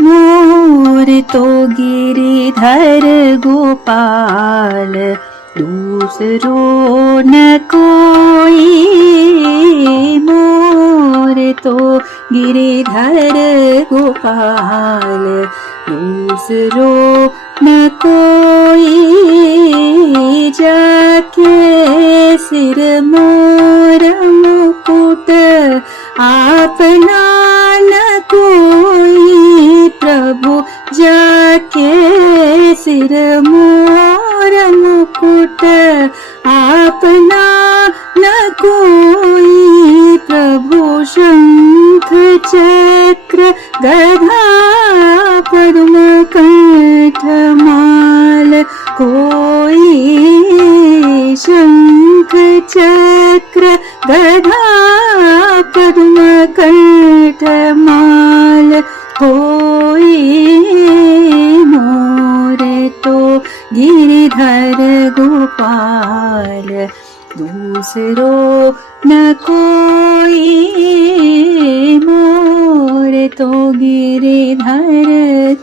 मोर तो गिरिधर गोपाल, दूसरो न कोई। मोर तो गिरिधर गोपाल, दूसरो न कोई। जाके सिर मोर मुकुट, आपना न कोई। प्रभु जाके सिर मोर मुकुट, आपना न कोई। प्रभु शंख चक्र गदा पद्म कंठ माल कोई। शंख चक्र गदा पद्म कंठ माल कोई। मोरे तो गिरिधर गोपाल, दूसरो न कोई। मोरे तो गिरिधर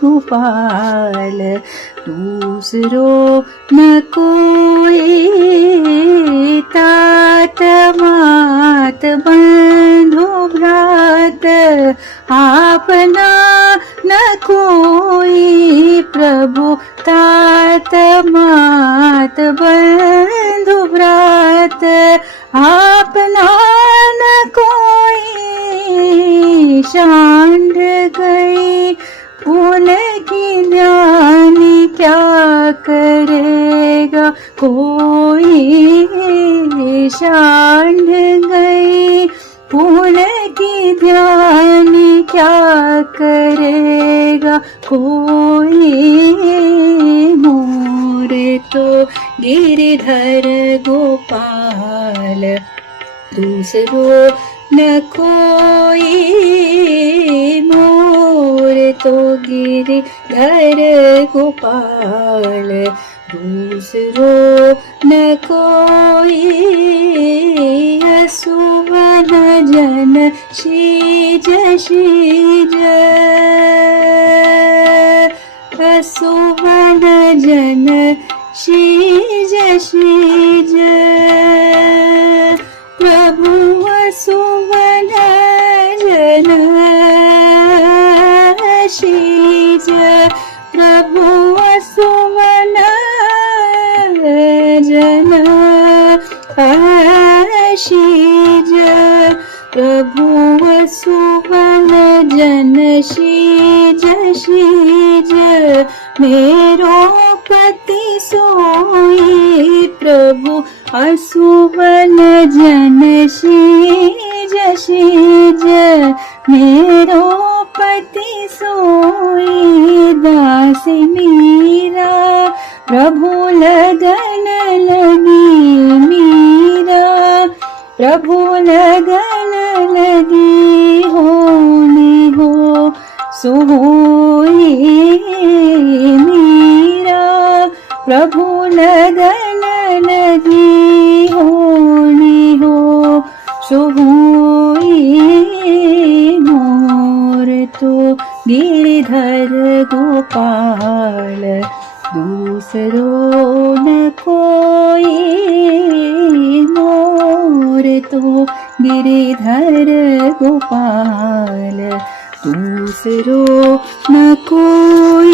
गोपाल, दूसरो न कोई। तात मात बंधु भ्रात, आपना न कोई। प्रभु तात मात बंधु भ्रात, आपना न कोई। सांड गई फूल की ध्यानी, क्या करेगा कोई। सांड गई फूल की ध्यानी, क्या करेगा कोई। मोरे तो गिरिधर गोपाल, दूसरो न कोई। मोरे तो गिरिधर गोपाल, दूसरो न कोई। असुवन जन शीज शीज, असुवन जन शीज शीज। प्रभु असुवन जन शीज, प्रभु असुवन जन शीज। प्रभु असुवन जन शीज शीज। मेरो पति सोई, प्रभु असुवन जन शीज शीज। मेरो पति सोई, दासी मीरा प्रभु लगन लगी। मीरा प्रभु लगन लगी, होनी हो सो होई। मीरा प्रभु लगन लगी, होनी हो सो होई। मोर तो गिरिधर गोपाल, दूसरो न कोई। मोर तो गिरिधर गोपाल, दूसरो न कोई।